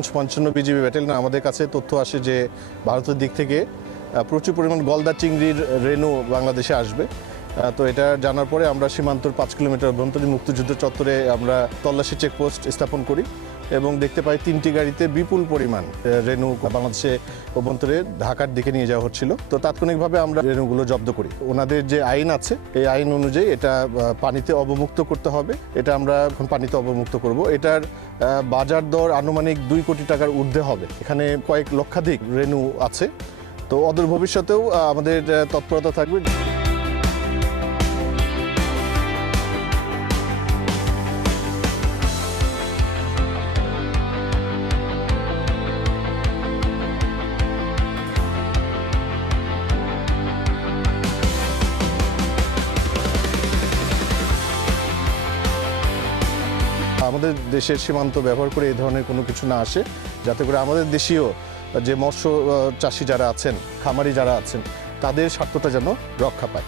Narayanganj 55 BGB battalion আমাদের কাছে তথ্য আসে যে ভারতের দিক থেকে প্রচুর পরিমাণ গলদা চিংড়ির রেণু বাংলাদেশে আসবে। তো এটা জানার পরে আমরা সীমান্তর 5 কিলোমিটার অভ্যন্তরীণ মুক্তিযুদ্ধ চত্বরে আমরা তল্লাশি চেকপোস্ট স্থাপন করি এবং দেখতে পাই 3টি গাড়িতে বিপুল পরিমাণ রেণু বাংলাদেশে অভ্যন্তরে ঢাকার দিকে নিয়ে যাওয়া হচ্ছিল। তো তাৎক্ষণিকভাবে আমরা রেণুগুলো জব্দ করি। ওনাদের যে আইন আছে এই আইন অনুযায়ী এটা পানিতে অবমুক্ত করতে হবে। এটা আমরা এখন পানিতে অবমুক্ত করব। এটার বাজার দর আনুমানিক 2 কোটি টাকার ঊর্ধ্বে হবে। এখানে কয়েক লক্ষাধিক রেণু আছে। তো অদূর ভবিষ্যতেও আমাদের তৎপরতা থাকবে। আমাদের দেশের সীমান্ত ব্যবহার করে এই ধরনের কোনো কিছু না আসে, যাতে করে আমাদের দেশীয় যে মৎস্য চাষি যারা আছেন, খামারি যারা আছেন, তাদের স্বার্থটা যেন রক্ষা পায়।